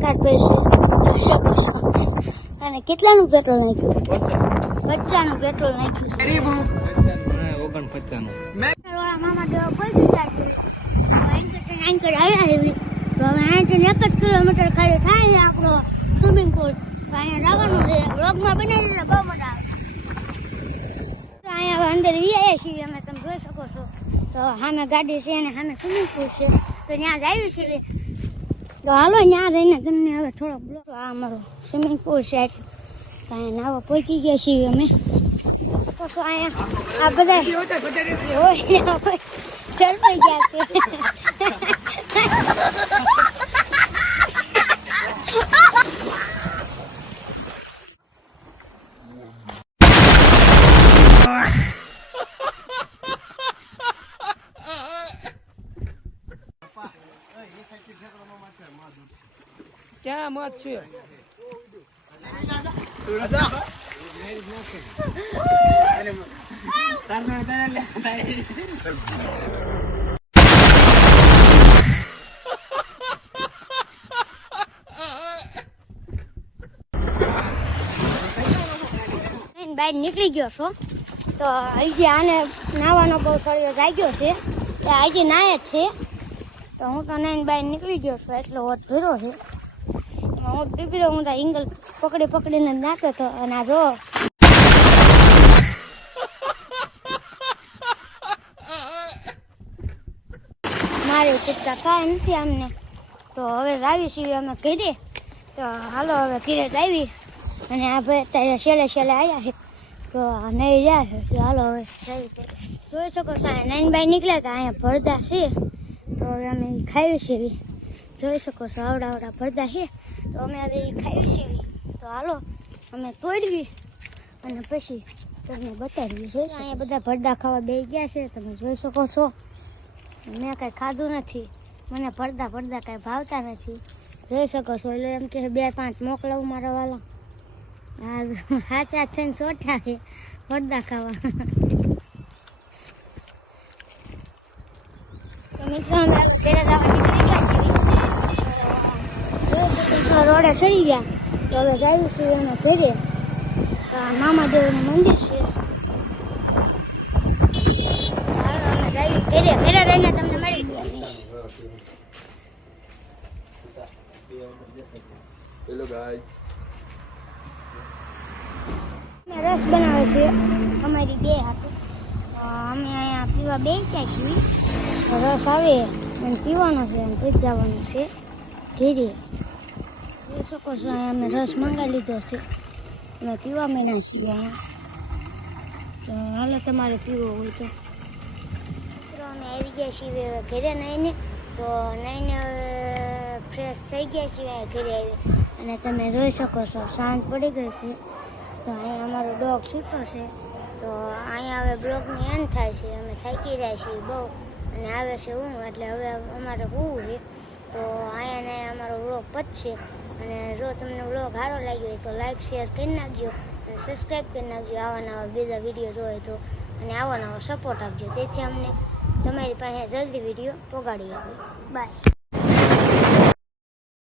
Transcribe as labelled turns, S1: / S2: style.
S1: વરસાદ પડશે. અને કેટલાનું પેટ્રોલ નાખ્યું? બચ્ચાનું પેટ્રોલ નાખ્યું છે. મામા દેવા પહોંચી ગયા છે. આવ્યા તો હવે અહીંયાથી એક જ કિલોમીટર ખાલી થાય ને આપણો સ્વિમિંગ પુલ અહીંયા જવાનું છે. વ્લોગમાં બનાવી દીધા બહુ મોટા તો અહીંયા અંદર વીઆઈએ છીએ અમે તમે જોઈ શકો છો. તો સામે ગાડી છે અને સામે સ્વિમિંગ પુલ છે. તો ત્યાં જ આવ્યું છે તો હાલો ત્યાં રહીને તમને હવે થોડોક બ્લોક. આ અમારો સ્વિમિંગ પુલ છે. કાંઈ અહીંયા નાવા પહોંચી ગયા છીએ અમે. તો અહીંયા આ બધા હોય ને ગયા છે.
S2: ક્યાં મત છે?
S1: બહાર નીકળી ગયો છો? તો આજે આને નાવાનો બહુ સળિયો જાગ્યો છે. એ હજી નાય જ છે. તો હું તો નાઈને બહાર નીકળી ગયો છું, એટલો હોત ભર્યો છે. હું ડીપી હું તો પકડી પકડીને જ નાખ્યો હતો અને આ જો. મારે કૂદતા કાંઈ નથી અમને તો હવે લાવી છીએ અમે કીધી તો હાલો, હવે ઘરે લાવી. અને આ ભાઈ અત્યારે છેલ્લે છેલ્લે આવ્યા છે. તો નહીં રહ્યા છે. તો હાલો, હવે જોઈ શકો છો, આ નાઈન બાય નીકળ્યા હતા, અહીંયા ભરતા છે. તો હવે અમે ખાવી છીએ. જોઈ શકો છો આવડા આવડા ભરતા છે. તો અમે હવે ખાઈ છીએ તો હાલો, અમે તોડવી અને પછી તમને બતાવીએ. જોઈ અહીંયા બધા ભરદા ખાવા બે ગયા છે. તમે જોઈ શકો છો? મેં કાંઈ ખાધું નથી. મને ભરદા ભરદા કાંઈ ભાવતા નથી. જોઈ શકો છો? એટલે એમ કે બે પાંચ મોકલાવું મારા વાલા. હા હાચા થઈને સોઠા છે ભરદા ખાવા. તો મિત્રો, અમે ઘરે જવા નીકળી ગયા છીએ તો રોડે ચડી ગયા. તો હવે છીએ એના ઘરે. મામાદેવનું મંદિર છે. ઘરે. ઘરે રહીને તમને મળી ગયા રસ બનાવે છે. અમારી બે હાટું. અમે અહીંયા પીવા બે ત્યાં છીએ. રસ આવે અને પીવાનો છે અને પી જવાનું છે. ઘેરે. જોઈ શકો છો અમે રસ મંગાવી લીધો છે. અમે પીવા માંડ્યા છીએ. તો હાલો તમારે પીવો હોય તો. મિત્રો અમે આવી ગયા છીએ ઘરે નાઈને. તો નાઈને હવે ફ્રેશ થઈ ગયા છીએ ઘરે આવી. અને તમે જોઈ શકો છો સાંજ પડી ગઈ છે. તો અહીંયા અમારો ડોગ સૂતો છે. તો અહીંયા હવે બ્લોકની એન્ડ થાય છે. અમે થાકી રહ્યા છીએ બહુ. અને આવે છે હું એટલે હવે અમારે હોવું છે. તો અહીંયા ને અમારો વ્લોગ પતશે. અને જો તમને વ્લોગ સારો લાગ્યો હોય તો લાઈક શેર કરી નાખજો અને સબસ્ક્રાઈબ કરી નાખજો આવા નવા બીજા વીડિયો જોઈએ તો. અને આવા નવા સપોર્ટ આપજો. તેથી અમને તમારી પાસે જલ્દી વીડિયો પોગાડી આપે બાય